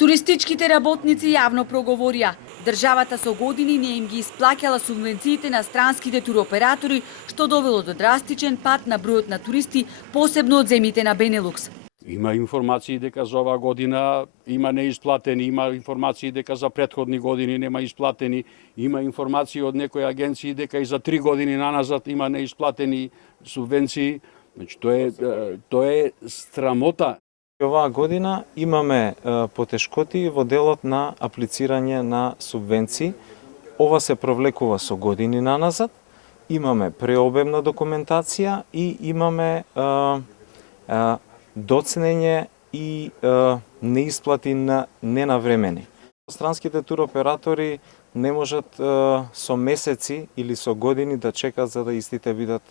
Туристичките работници јавно проговорија. Државата со години не им ги исплаќала субвенциите на странските туроператори, што довело до драстичен пат на бројот на туристи, посебно од земјите на Бенелукс. Има информации дека за оваа година има неисплатени, има информации дека за претходни години нема исплатени, има информации од некои агенции дека и за 3 години наназад има неисплатени субвенции. Значи, тоа е срамота. Оваа година имаме потешкоти во делот на аплицирање на субвенции. Ова се провлекува со години наназад. Имаме преобемна документација и имаме доцнење и неисплати на ненавремени. Странските туроператори не можат со месеци или со години да чекат за да истите бидат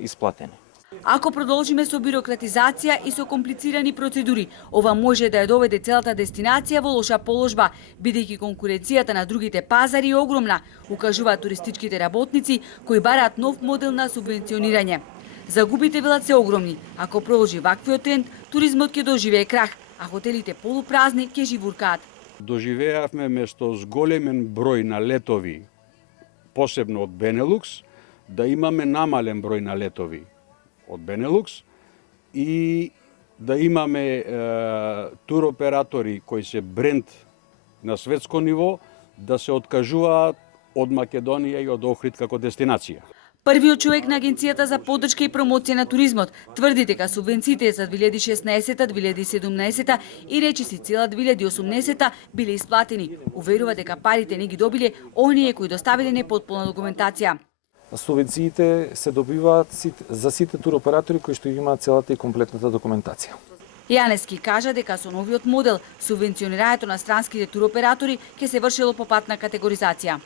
исплатени. Ако продолжиме со бирократизација и со комплицирани процедури, ова може да ја доведе целата дестинација во лоша положба, бидејќи конкуренцијата на другите пазари е огромна, укажуваат туристичките работници кои бараат нов модел на субвенционирање. Загубите велат се огромни. Ако продолжи ваквиот тренд, туризмот ќе доживее крах, а хотелите полупразни ќе живуркаат. Доживеавме место зголемен број на летови, посебно од Бенелукс, да имаме намален број на летови од Бенелукс и да имаме туроператори кои се бренд на светско ниво да се откажуваат од Македонија и од Охрид како дестинација. Првиот човек на Агенцијата за поддршка и промоција на туризмот тврди дека субвенциите за 2016-2017 и речиси цела 2018 биле исплатени. Уверува дека парите не ги добиле оние кои доставиле непотполна документација. Субвенциите се добиваат за сите туроператори кои што имаат целата и комплетната документација. Јанески кажа дека со новиот модел субвенционирањето на странските туроператори ќе се вршело по пат на категоризација.